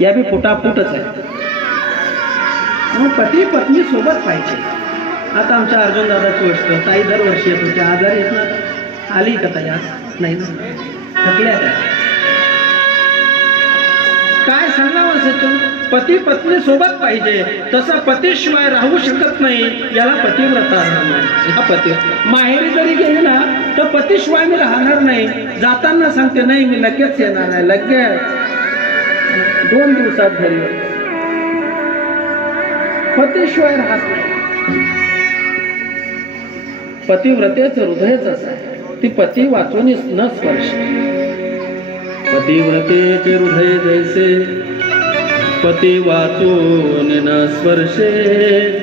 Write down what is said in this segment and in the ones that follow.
या बी फुटाफुटच आहे. पती पत्नी सोबत पाहिजे. आता आमच्या अर्जुन दादाची गोष्ट ताई दरवर्षी येत होत्या आजारी येत ना? आली का ताई आज? नाही ना? थकल्या त्या. काय सांगावं सचिन पती पत्नी सोबत पाहिजे. तसा पतीशिवाय राहू शकत नाही. याला पतिव्रता हा पती. माहेरी जरी गेली ना तर पतीशिवाय मी राहणार नाही. जाताना सांगते नाही मी लगेच येणार नाही लगेच. दोन दिवसात घरी पतीशिवाय राहत नाही पतिव्रतेच हृदयच असं ती पती वाचून न स्पर्श. पतिव्रतेचे हृदय जैसे पती वाचून न स्पर्शे.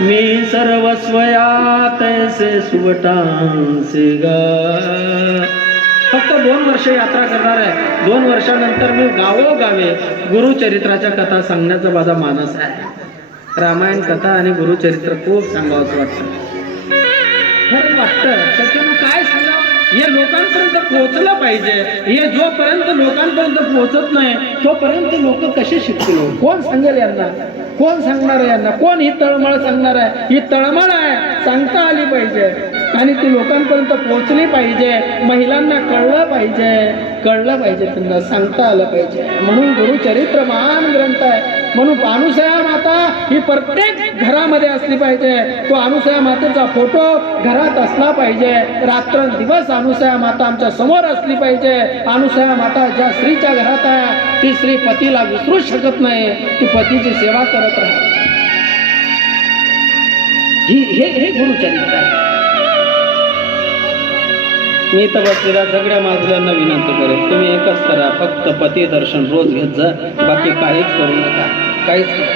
मी सर्वस्वया तैसे सुवटांसे गा. फक्त दोन वर्ष यात्रा करणार आहे. दोन वर्षानंतर मी गावोगावे गुरुचरित्राच्या कथा सांगण्याचा माझा मानस आहे. रामायण कथा आणि गुरुचरित्र खूप सांगावं असं वाटतं. खरं वाटतं. त्याच्यानं काय सांगावं? हे लोकांपर्यंत पोहोचलं पाहिजे. हे जोपर्यंत लोकांपर्यंत पोहोचत नाही तोपर्यंत लोक कसे शिकतील? कोण सांगेल यांना? कोण सांगणार आहे यांना? कोण ही तळमळ सांगणार आहे? ही तळमळ आहे. सांगता आली पाहिजे. आणि ती लोकांपर्यंत पोहोचली पाहिजे महिलांना कळलं पाहिजे कळलं पाहिजे त्यांना सांगता आलं पाहिजे. म्हणून गुरुचरित्र महान ग्रंथ आहे. म्हणून अनुसया माता ही प्रत्येक घरामध्ये असली पाहिजे. तो अनुसया मातेचा फोटो घरात असला पाहिजे. रात्र दिवस अनुसया माता आमच्यासमोर असली पाहिजे. अनुसया माता ज्या स्त्रीच्या घरात आहे ती स्त्री पतीला विसरू शकत नाही. ती पतीची सेवा करत राहते. ही हे हे गुरुचरित्र आहे. मी तर बसलेल्या सगळ्या माजल्यांना विनंती करेन तुम्ही एकच करा. फक्त पती दर्शन रोज घेत जा. बाकी काहीच करू नका. काहीच करू